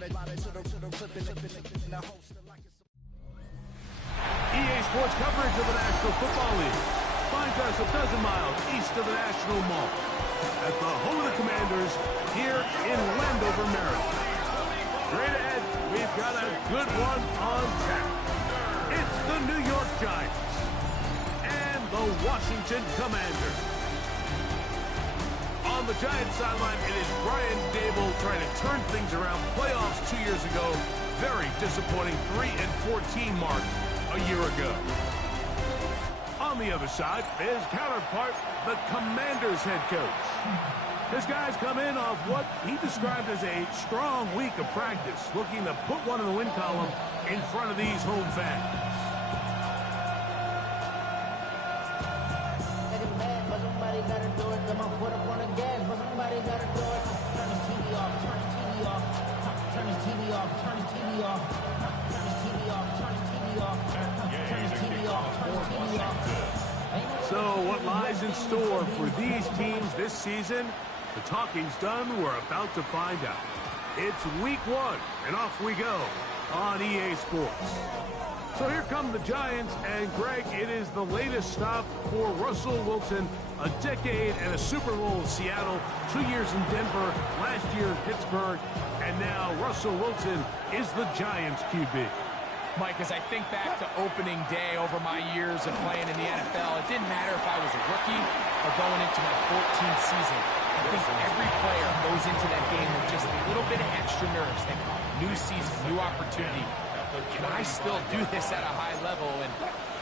EA Sports coverage of the National Football League finds us a dozen miles east of the National Mall at the home of the Commanders here in Landover, Maryland. Straight ahead, we've got a good one on tap. It's the New York Giants and the Washington Commanders. On the Giants sideline, it is Brian Dable trying to turn things around. Playoffs 2 years ago, very disappointing 3-14 mark a year ago. On the other side, his counterpart, the Commanders head coach. This guy's come in off what he described as a strong week of practice, looking to put one in the win column in front of these home fans. So what lies in store for these teams this season? The talking's done. We're about to find out. It's week 1, and off we go on EA Sports. So here come the Giants, and Greg, it is the latest stop for Russell Wilson. A decade and a Super Bowl in Seattle, 2 years in Denver, last year in Pittsburgh, and now Russell Wilson is the Giants QB. Mike, as I think back to opening day over my years of playing in the NFL, it didn't matter if I was a rookie or going into my 14th season. I think every player goes into that game with just a little bit of extra nerves. Think, new season, new opportunity. Can I still do this at a high level? And,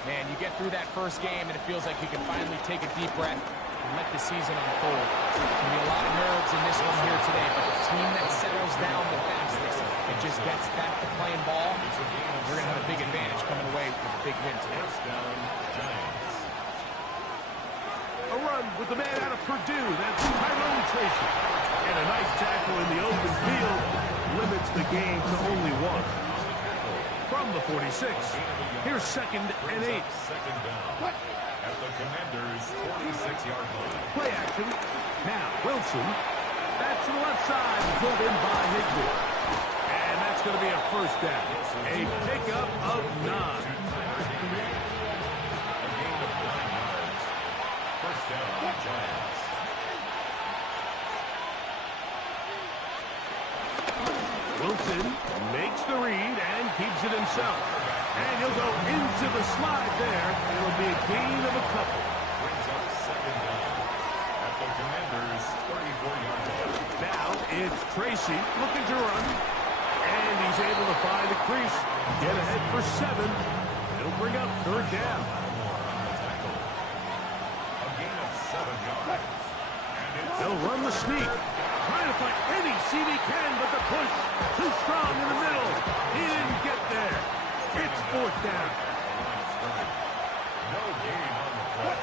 man, you get through that first game, and it feels like you can finally take a deep breath and let the season unfold. There's going to be a lot of nerves in this one here today, but the team that settles down the fastest and just gets back to playing ball, we're going to have a big advantage coming away with a big win today. A run with the man out of Purdue. That's Tyrone Tracy. And a nice tackle in the open field limits the game to only 1. From the 46, here's 2nd and 8. Second down at the Commanders' 46-yard line. Play action. Now, Wilson. Back to the left side. Pulled in by Higbee. And that's going to be a first down. A pickup of 9. A gain of 9 yards. First down, Giants. Wilson makes the read and keeps it himself. And he'll go into the slide there. It'll be a gain of a couple. Brings up second down at the Commanders' 34-yard line. Now it's Tracy looking to run. And he's able to find the crease. Get ahead for 7. It'll bring up third down. A gain of 7 yards. They'll run the sneak. Trying to find any seam he can, but the push too strong in the middle. He didn't get there. It's fourth down. No gain on the play.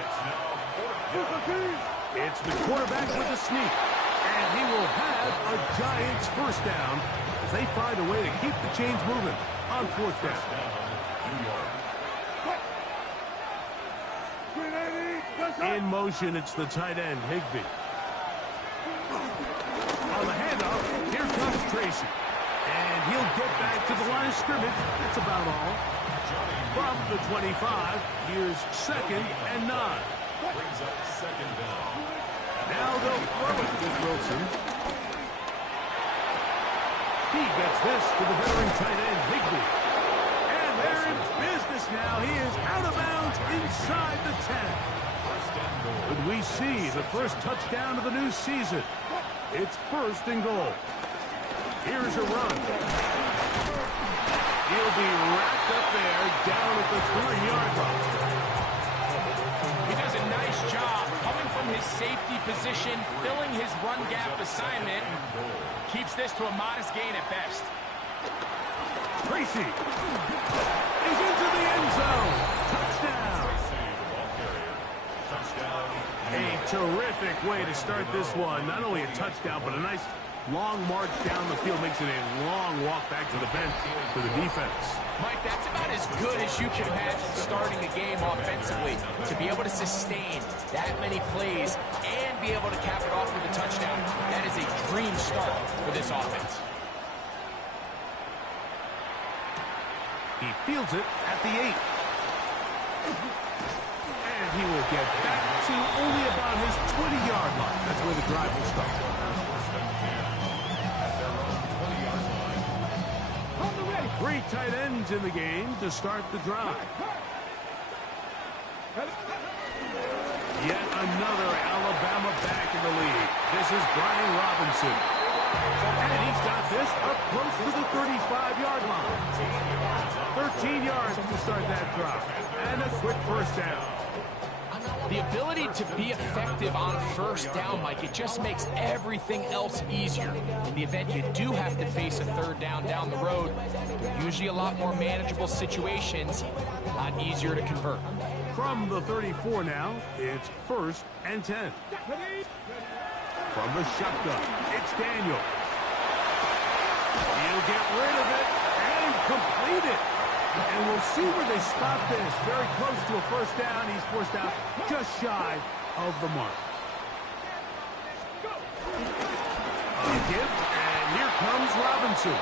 It's now fourth down. It's the quarterback with the sneak. And he will have a Giants first down as they find a way to keep the chains moving on fourth down. In motion, it's the tight end, Higbee. On the handoff, here comes Tracy. And he'll get back to the line of scrimmage. That's about all. From the 25, here's 2nd and 9. Brings up second down. Now they'll throw it with Wilson. He gets this to the veteran tight end, Higbee. And they're in business now. He is out of bounds inside the 10. Could we see the first touchdown of the new season? It's 1st and goal. Here's a run. He'll be wrapped up there down at the 3-yard line. He does a nice job coming from his safety position, filling his run gap assignment, keeps this to a modest gain at best. Tracy. He's into the end zone. Touchdown. A terrific way to start this one. Not only a touchdown, but a nice long march down the field. Makes it a long walk back to the bench for the defense. Mike, that's about as good as you can imagine starting a game offensively. To be able to sustain that many plays and be able to cap it off with a touchdown, that is a dream start for this offense. He fields it at the 8. And he will get back to only about his 20-yard line. That's where the drive will start. Three tight ends in the game to start the drive. Yet another Alabama back in the lead. This is Brian Robinson. And he's got this up close to the 35-yard line. 13 yards to start that drive. And a quick first down. The ability to be effective on first down, Mike, it just makes everything else easier. In the event you do have to face a third down the road, they're usually a lot more manageable situations, a lot easier to convert. From the 34 now, it's 1st and 10. From the shotgun, it's Daniel. He'll get rid of it and complete it. And we'll see where they spot this. Very close to a first down. He's forced out just shy of the mark. A gift, and here comes Robinson.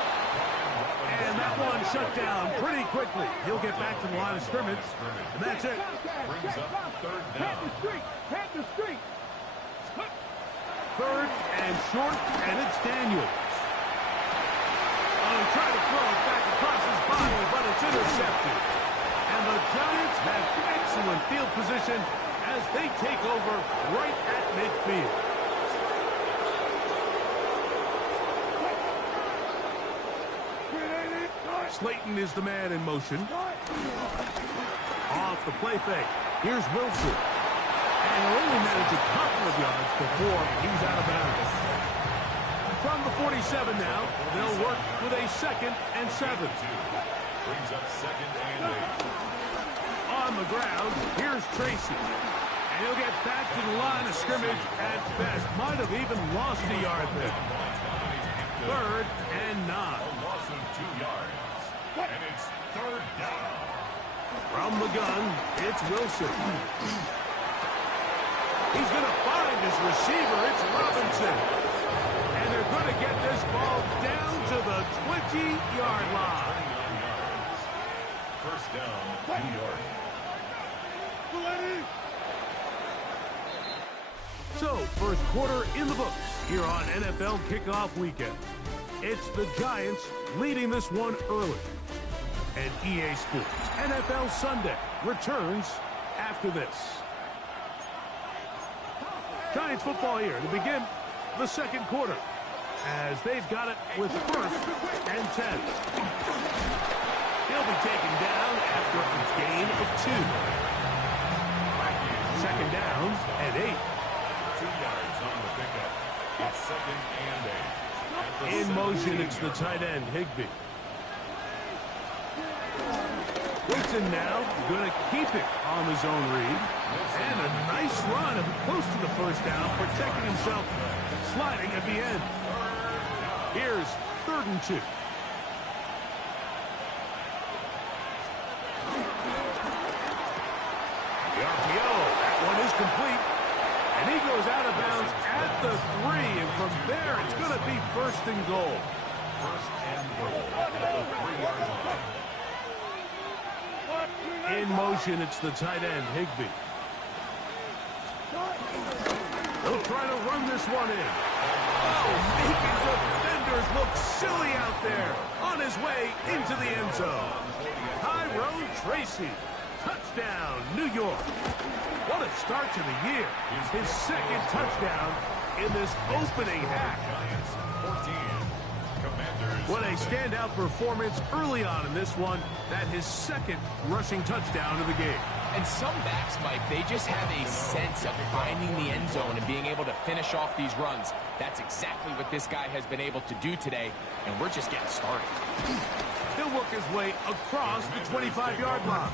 And that one shut down pretty quickly. He'll get back to the line of scrimmage, and that's it. Brings up third down. Third and short, and it's Daniels. Oh, he tried to throw it back across his body, but it's intercepted. And the Giants have excellent field position as they take over right at midfield. Slayton is the man in motion. Off the play fake. Here's Wilson. And he'll only manage a couple of yards before he's out of bounds. From the 47 now, they'll work with a 2nd and 7. Brings up 2nd and 8. On the ground, here's Tracy. And he'll get back to the line of scrimmage at best. Might have even lost a yard there. 3rd and 9. A loss of 2 yards. And it's 3rd down. From the gun, it's Wilson. He's going to find his receiver. It's Robinson. And they're going to get this ball down to the 20-yard line. 29 yards. First down, New York. So, first quarter in the books here on NFL Kickoff Weekend. It's the Giants leading this one early. And EA Sports NFL Sunday returns after this. Giants football here to begin the second quarter as they've got it with 1st and 10. He'll be taken down after a gain of 2. 2nd down and 8. 2 yards on the pickup. It's 2nd and 8. In motion, it's the tight end, Higbee. Wilson now going to keep it on the zone read. And a nice run and close to the first down, protecting himself, sliding at the end. Here's 3rd and 2. The RPO, that one is complete. And he goes out of bounds at the 3. And from there, it's going to be 1st and goal. 1st and goal. At the 3-yard line. In motion, it's the tight end, Higbee. They'll try to run this one in. Oh, making defenders look silly out there. On his way into the end zone. Tyrone Tracy. Touchdown, New York. What a start to the year. His 2nd touchdown in this opening half. Giants 14. Commanders. What a standout performance early on in this one. That his 2nd rushing touchdown of the game. And some backs, Mike, they just have a sense of finding the end zone and being able to finish off these runs. That's exactly what this guy has been able to do today, and we're just getting started. He'll work his way across the 25-yard line.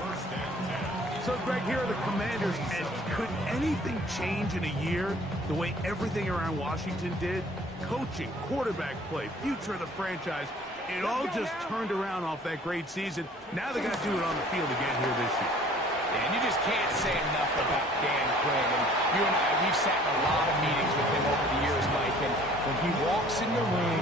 So, Greg, here are the Commanders, and could anything change in a year the way everything around Washington did? Coaching, quarterback play, future of the franchise, it all just turned around off that great season. Now they got to do it on the field again here this year. And you just can't say enough about Dan Quinn. And you and I, we've sat in a lot of meetings with him over the years, Mike. And when he walks in the room,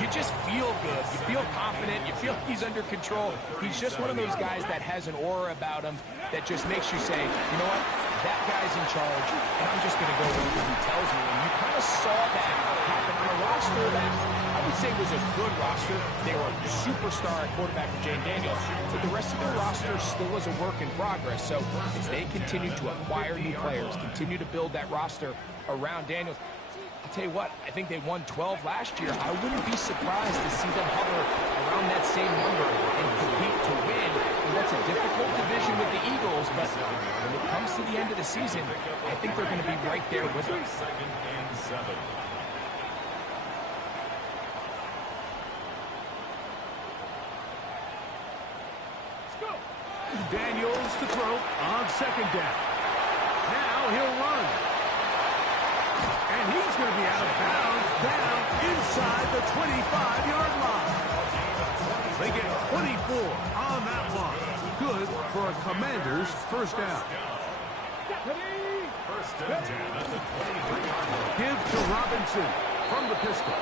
you just feel good. You feel confident. You feel he's under control. He's just one of those guys that has an aura about him that just makes you say, you know what, that guy's in charge, and I'm just going to go wherever he tells me. And you kind of saw that happen on a roster that I would say was a good roster. They were a superstar at quarterback with Jane Daniels, but the rest of their roster still is a work in progress. So as they continue to acquire new players, continue to build that roster around Daniels, I'll tell you what, I think they won 12 last year. I wouldn't be surprised to see them hover around that same number and compete to win in what's a difficult division with the Eagles. But when it comes to the end of the season, I think they're going to be right there with them. Second and 7. Daniels to throw on second down. Now he'll run. And he's going to be out of bounds down inside the 25-yard line. They get 24 on that one. Good for a Commanders first down. First and 10 at the 23-yard line. Give to Robinson from the pistol.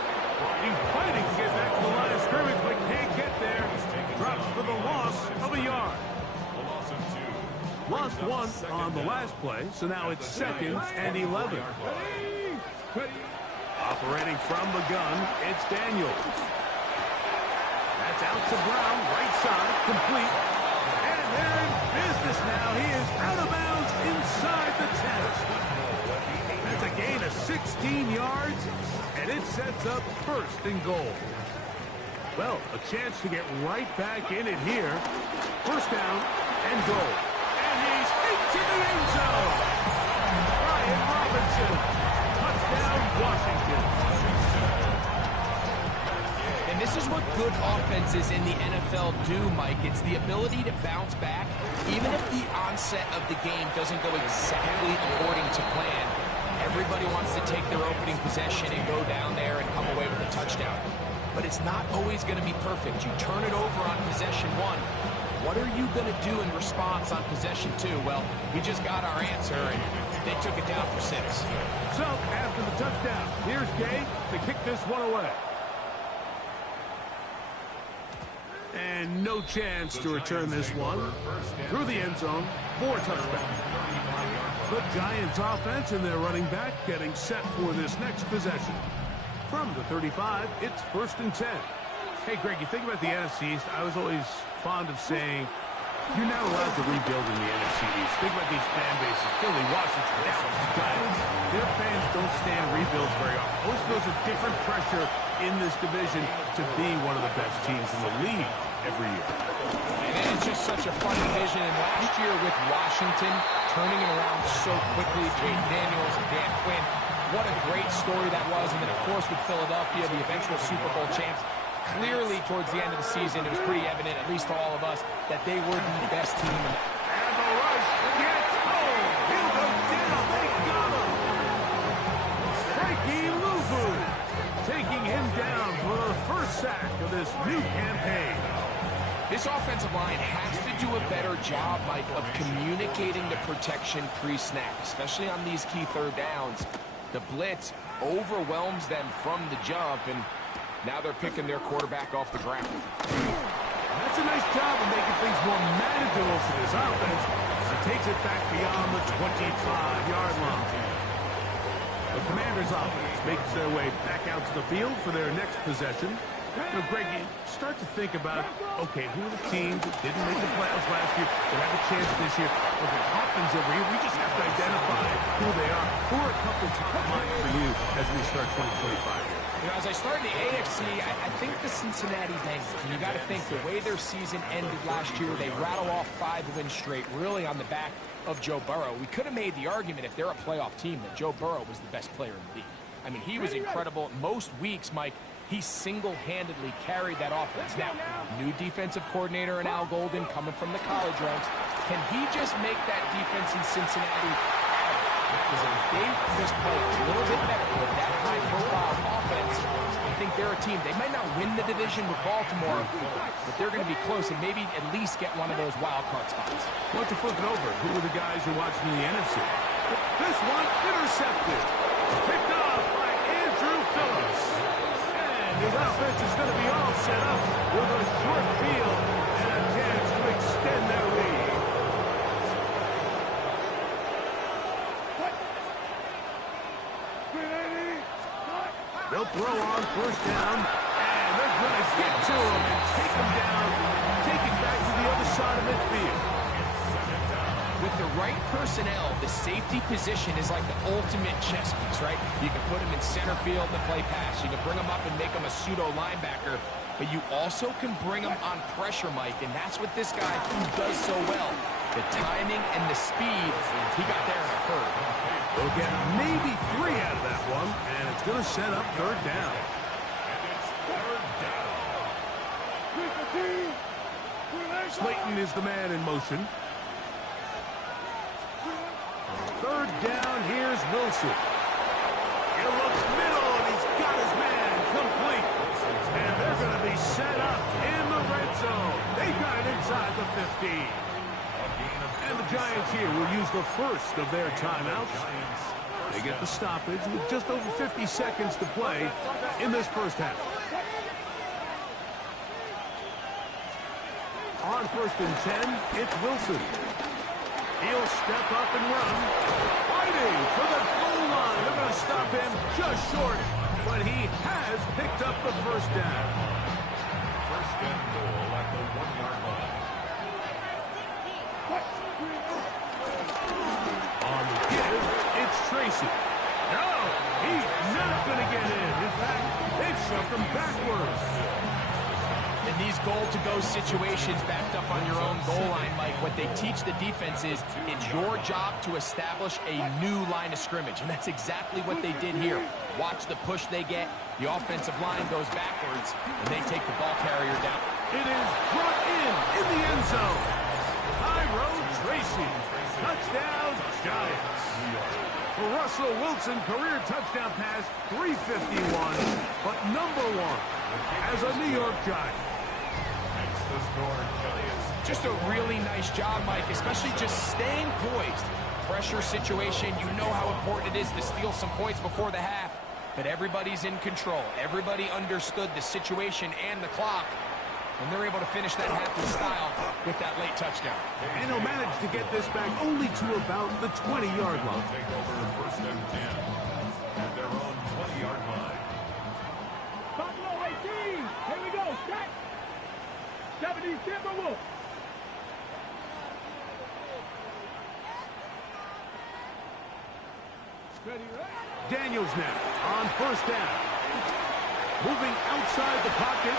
He's fighting to get back to the line of scrimmage, but can't get there. Drops for the loss of a yard. Lost one on the last play, so now it's 2nd and 11. Operating from the gun, it's Daniels. That's out to Brown, right side, complete. And they're in business now. He is out of bounds inside the 10. That's a gain of 16 yards, and it sets up 1st and goal. Well, a chance to get right back in it here. 1st down and goal. He's into the end zone. Brian Robinson. Touchdown, Washington. And this is what good offenses in the NFL do, Mike. It's the ability to bounce back, even if the onset of the game doesn't go exactly according to plan. Everybody wants to take their opening possession and go down there and come away with a touchdown. But it's not always going to be perfect. You turn it over on possession 1. What are you going to do in response on possession 2? Well, we just got our answer, and they took it down for 6. So, after the touchdown, here's Gay to kick this one away. And no chance to return this one. Through the end zone for a touchdown. The Giants offense and their running back getting set for this next possession. From the 35, it's 1st and 10. Hey, Greg, you think about the NFC East, I was always fond of saying, you're not allowed to rebuild in the NFC East. Think about these fan bases, Philly, Washington, Dallas, Giants. Their fans don't stand rebuilds very often. Always feels a different pressure in this division to be one of the best teams in the league every year. And it's just such a fun division. And last year with Washington turning it around so quickly, Jane Daniels and Dan Quinn, what a great story that was. And then, of course, with Philadelphia, the eventual Super Bowl champs. Clearly, towards the end of the season, it was pretty evident, at least to all of us, that they were the best team. And the rush gets home. He'll go down. They got him. Frankie Luvu taking him down for the first sack of this new campaign. This offensive line has to do a better job, Mike, of communicating the protection pre-snap, especially on these key 3rd downs. The blitz overwhelms them from the jump, and now they're picking their quarterback off the ground. That's a nice job of making things more manageable for this offense as it takes it back beyond the 25-yard line. The Commanders' offense makes their way back out to the field for their next possession. Now, Greg, you start to think about, okay, who are the teams that didn't make the playoffs last year that have a chance this year? Look, it happens every year. We just have to identify who they are. Who are a couple top of mind for you as we start 2025 here? You know, as I start in the AFC, I think the Cincinnati Bengals, and you got to think the way their season ended last year, they rattle off 5 wins straight, really on the back of Joe Burrow. We could have made the argument, if they're a playoff team, that Joe Burrow was the best player in the league. I mean, he was incredible. Most weeks, Mike, he single-handedly carried that offense. Now, new defensive coordinator in Al Golden coming from the college ranks. Can he just make that defense in Cincinnati better? Because if they just play a little bit better with that high-profile offense, I think they're a team. They might not win the division with Baltimore, but they're going to be close and maybe at least get one of those wild card spots. Why don't you flip it over? Who are the guys you're watching in the NFC? This one intercepted. Picked off by Andrew Phillips. And His offense is going to be all set up with a short field and a chance to extend their lead. They'll throw on first down, and they're going to get to him and take him down, take it back to the other side of midfield. With the right personnel, the safety position is like the ultimate chess piece, right? You can put him in center field to play pass. You can bring him up and make him a pseudo linebacker, but you also can bring him on pressure, Mike, and that's what this guy does so well. The timing and the speed, he got there in a hurry. They'll get maybe 3 out of that one, and it's going to set up third down. Slayton is the man in motion. Third down, here's Wilson. He looks middle, and he's got his man complete. And they're going to be set up in the red zone. They got it inside the 15. And the Giants here will use the first of their timeouts. They get the stoppage with just over 50 seconds to play in this first half. On first and 10, it's Wilson. He'll step up and run. Fighting for the goal line. They're going to stop him just short, but he has picked up the first down. First and goal at the 1-yard line. On the give, it's Tracy. No, he's not going to get in. In fact, they've shoved him backwards. In these goal-to-go situations backed up on your own goal line, Mike, what they teach the defense is it's your job to establish a new line of scrimmage, and that's exactly what they did here. Watch the push they get. The offensive line goes backwards, and they take the ball carrier down. It is brought in the end zone. Tyrone Tracy. Touchdown, Giants. For Russell Wilson, career touchdown pass, 351, but number 1 as a New York Giant. The score, Giants. Just a really nice job, Mike, especially just staying poised. Pressure situation, you know how important it is to steal some points before the half, but everybody's in control. Everybody understood the situation and the clock, and they're able to finish that half in style with that late touchdown. And he'll manage to get this back only to about the 20-yard line. Take over first and 10 at their own 20-yard line. Buffalo 18. Here we go. Set. 70 Timberwolves. Daniels now on first down. Moving outside the pocket.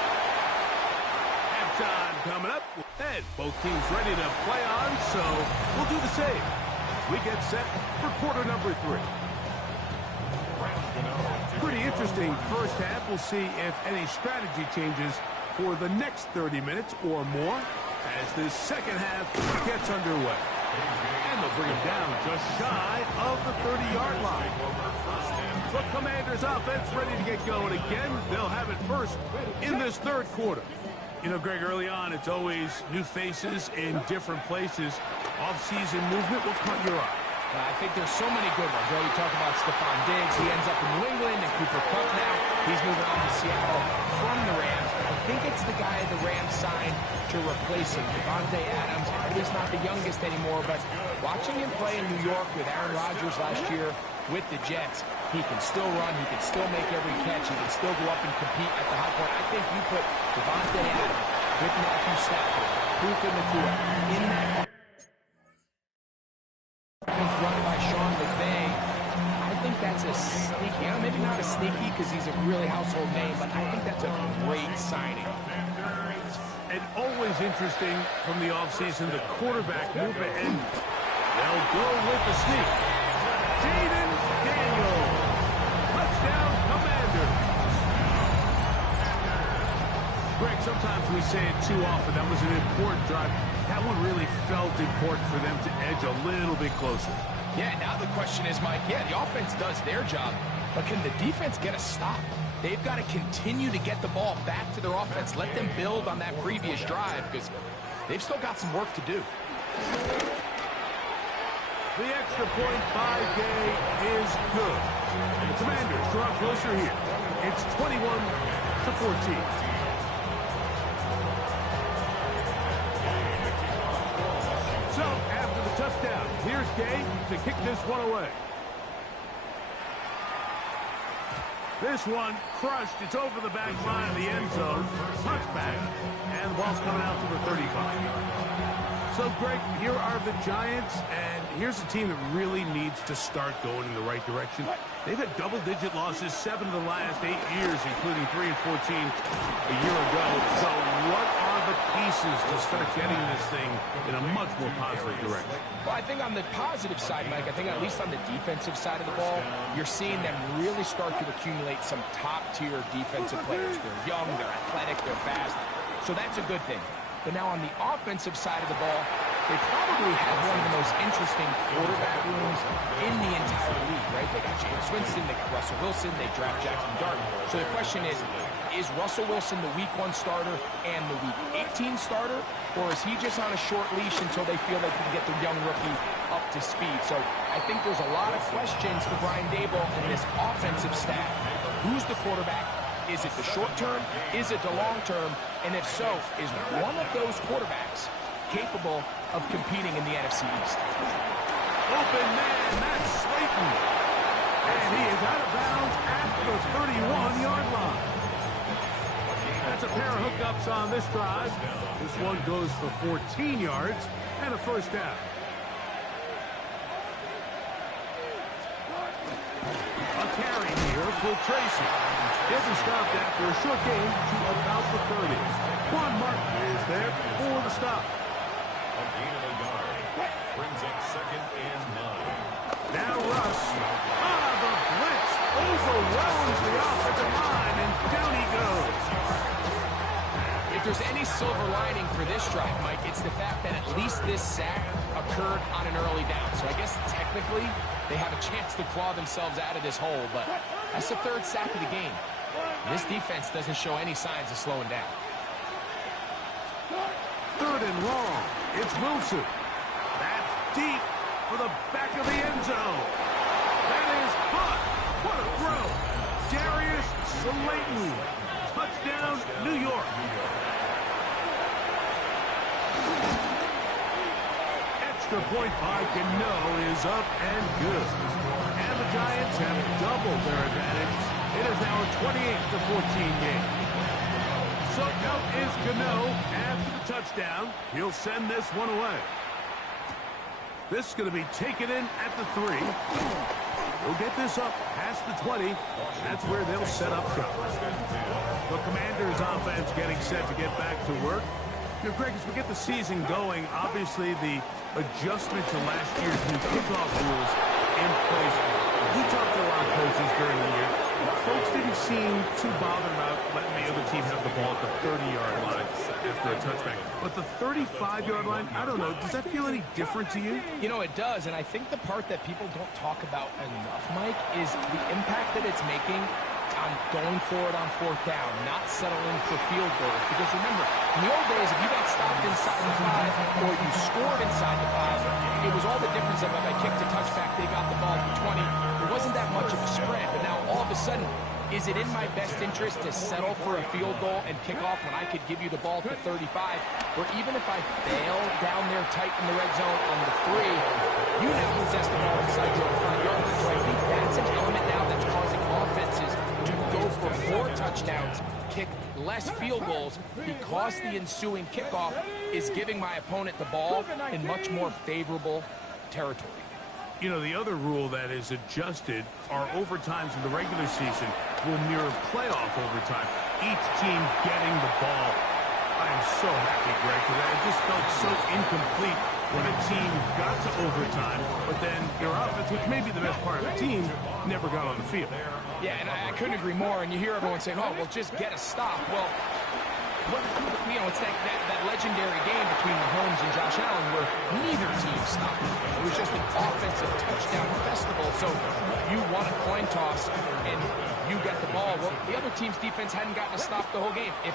Halftime coming up. And both teams ready to play on, so we'll do the same. We get set for quarter number 3. Pretty interesting first half. We'll see if any strategy changes for the next 30 minutes or more as this second half gets underway. And they'll bring him down just shy of the 30-yard line. The Commanders' offense ready to get going again. They'll have it first in this third quarter. You know, Greg, early on, it's always new faces in different places. Off-season movement will cut your eye. I think there's so many good ones. Right? You talk about Stephon Diggs. He ends up in New England, and Cooper Kupp now. He's moving on to Seattle from the Rams. But I think it's the guy the Rams signed to replace him, Devontae Adams. I know he's not the youngest anymore, but watching him play in New York with Aaron Rodgers last year with the Jets, he can still run. He can still make every catch. He can still go up and compete at the high point. I think you put Devontae Adams with Matthew Stafford, Puka Nacua in that run by Sean McVay. I think that's a sneaky, maybe not a sneaky because he's a really household name, but I think that's a great signing. And always interesting from the offseason, the quarterback movement, and they'll go with the sneak. Jaden Daniels. Touchdown, Commanders. Greg, sometimes we say it too often. That was an important drive. That one really felt important for them to edge a little bit closer. Yeah, now the question is, Mike, the offense does their job, but can the defense get a stop? They've got to continue to get the ball back to their offense. Let them build on that previous drive because they've still got some work to do. The extra point by Gay is good. And the Commanders draw closer here. It's 21 to 14. So, after the touchdown, here's Gay to kick this one away. This one crushed. It's over the back line of the end zone. Touchback. And the ball's coming out to the 35. So, Greg, here are the Giants, and here's a team that really needs to start going in the right direction. They've had double-digit losses 7 of the last 8 years, including 3 and 14 a year ago. So what are the pieces to start getting this thing in a much more positive direction? Well, I think on the positive side, Mike, I think at least on the defensive side of the ball, you're seeing them really start to accumulate some top-tier defensive players. They're young, they're athletic, they're fast. So that's a good thing. But now on the offensive side of the ball, they probably have one of the most interesting quarterback rooms in the entire league, right? They got James Winston, they got Russell Wilson, they draft Jackson Dart. So the question is Russell Wilson the week 1 starter and the week 18 starter? Or is he just on a short leash until they feel they can get the young rookie up to speed? So I think there's a lot of questions for Brian Daboll and this offensive staff. Who's the quarterback? Is it the short term? Is it the long term? And if so, is one of those quarterbacks capable of competing in the NFC East? Open man, that's Slayton. And he is out of bounds at the 31-yard line. That's a pair of hookups on this drive. This one goes for 14 yards and a first down. A carry here for Tracy. He'll be stopped after a short gain to about the 30. Quan Martin is there for the stop. A gain of a yard. Brings up 2nd and 9. Now Russ. The blitz overwhelms the offensive line, and down he goes. If there's any silver lining for this drive, Mike, it's the fact that at least this sack occurred on an early down. So I guess technically they have a chance to claw themselves out of this hole, but that's the 3rd sack of the game. This defense doesn't show any signs of slowing down. 3rd and long. It's Wilson. That's deep for the back of the end zone. That is hot. What a throw. Darius Slayton. Touchdown, New York. Extra point by Gano is up and good. And the Giants have doubled their advantage. It is now a 28-14 game. So out is Gano after the touchdown. He'll send this one away. This is going to be taken in at the 3. We'll get this up past the 20. That's where they'll set up shop. The Commanders' offense getting set to get back to work. You know, Greg, as we get the season going, obviously the adjustment to last year's new kickoff rules in place. We talked to a lot of coaches during the year. Folks didn't seem too bothered about letting the other team have the ball at the 30-yard line after a touchback. But the 35-yard line, I don't know, does that feel any different to you? You know, it does, and I think the part that people don't talk about enough, Mike, is the impact that it's making on going for it on 4th down, not settling for field goals. Because remember, in the old days, if you got stopped inside the 5 or you scored inside the 5, it was all the difference of if I kicked a touchback, they got the ball at the 20. There wasn't that much of a spread, but now all of a sudden, is it in my best interest to settle for a field goal and kick off when I could give you the ball at the 35? Or even if I fail down there tight in the red zone on the 3, you now possess the ball inside your front yard. So I think that's an element now that's causing offenses to go for more touchdowns, kick less field goals, because the ensuing kickoff is giving my opponent the ball in much more favorable territory. You know, the other rule that is adjusted are overtimes in the regular season will mirror playoff overtime. Each team getting the ball. I am so happy, Greg, because it just felt so incomplete when a team got to overtime, but then their offense, which may be the best part of the team, never got on the field. Yeah, and I couldn't agree more. And you hear everyone saying, oh, well, just get a stop. Well, you know, it's that legendary game between Mahomes and Josh Allen where neither team stopped. It was just an offensive touchdown festival. So you won a coin toss and you get the ball. Well, the other team's defense hadn't gotten a stop the whole game. If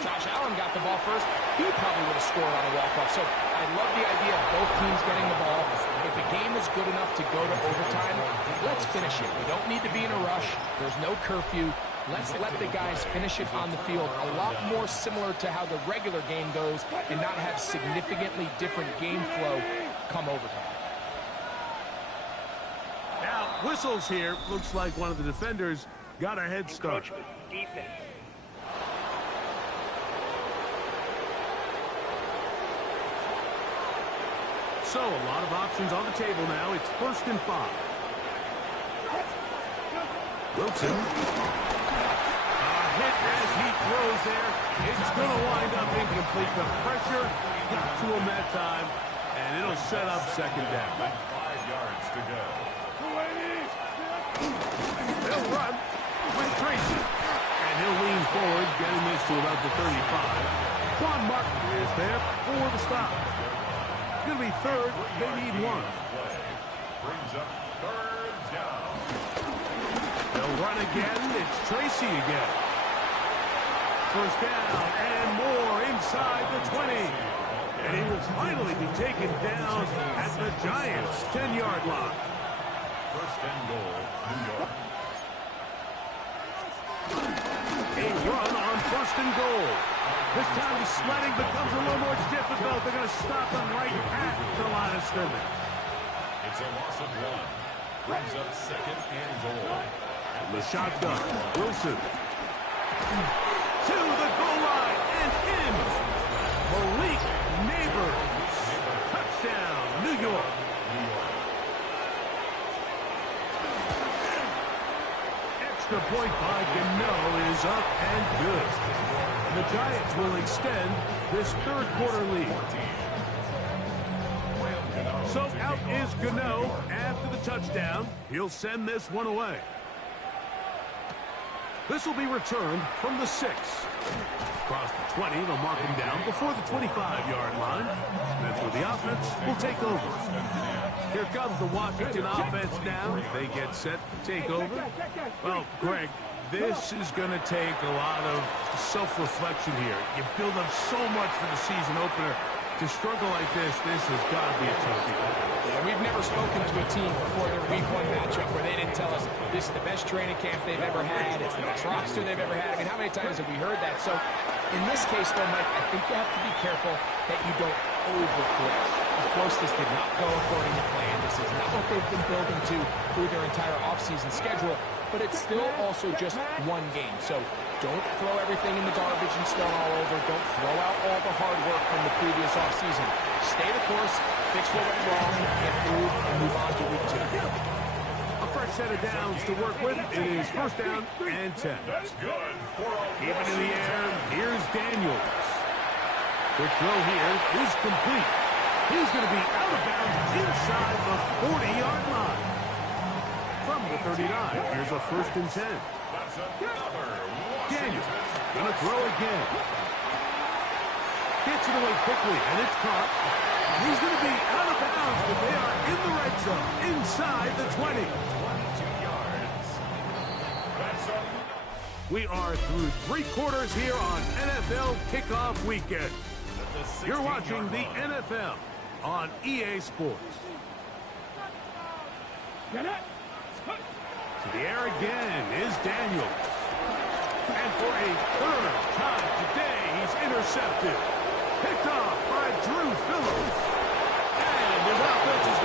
Josh Allen got the ball first, he probably would have scored on a walk-off. So I love the idea of both teams getting the ball. If the game is good enough to go to overtime, let's finish it. We don't need to be in a rush. There's no curfew. Let's let the guys finish it on the field, a lot more similar to how the regular game goes and not have significantly different game flow come overtime. Now, whistles here. Looks like one of the defenders got a head start. Defense. So, a lot of options on the table now. It's 1st and 5. Wilson. Hit as he throws there. It's going to wind up incomplete. The pressure got to him that time, and it'll set up 2nd down. 5 yards to go. They'll run with Tracy. And he'll lean forward, getting this to about the 35. Quan Martin is there for the stop. It's going to be 3rd. They need 1. Brings up 3rd down. They'll run again. It's Tracy again. 1st down and more inside the 20. And he will finally be taken down at the Giants' 10-yard line. 1st and goal, New York. A run on 1st and goal. This time the sledding becomes a little more difficult. They're going to stop him right at the line of scrimmage. It's a loss of 1. Brings up 2nd and goal. The shotgun. Wilson. To the goal line and in. Malik Neighbors. Touchdown, New York. Extra point by Gano is up and good. The Giants will extend this 3rd quarter lead. So out is Gano after the touchdown. He'll send this one away. This will be returned from the 6. Across the 20, they'll mark him down before the 25-yard line. That's where the offense will take over. Here comes the Washington offense now. They get set to take over. Well, Greg, this is going to take a lot of self-reflection here. You build up so much for the season opener. To struggle like this has got to be a tough deal. Yeah, we've never spoken to a team before their week 1 matchup where they didn't tell us this is the best training camp they've ever had, it's the best roster they've ever had. I mean, how many times have we heard that? So, in this case, though, Mike, I think you have to be careful that you don't overcorrect. Of course, this did not go according to plan. This is not what they've been building to through their entire offseason schedule, but it's still also just 1 game. So, don't throw everything in the garbage and start all over. Don't throw out all the hard work from the previous offseason. Stay the course, fix what went wrong, improve, and move on to week 2. A fresh set of downs to work with. It is 1st down and 10. That's good. Even in the air, here's Daniels. Quick throw here is complete. He's going to be out of bounds inside the 40-yard line. From the 39, here's a 1st and 10. Daniels gonna throw again. Gets it away quickly, and it's caught. He's gonna be out of bounds, but they are in the red zone, inside the 20. 22 yards. That's up. We are through 3 quarters here on NFL Kickoff Weekend. You're watching the NFL on EA Sports. To the air again is Daniels. And for a 3rd time today, he's intercepted. Picked off by Drew Phillips. And his offense is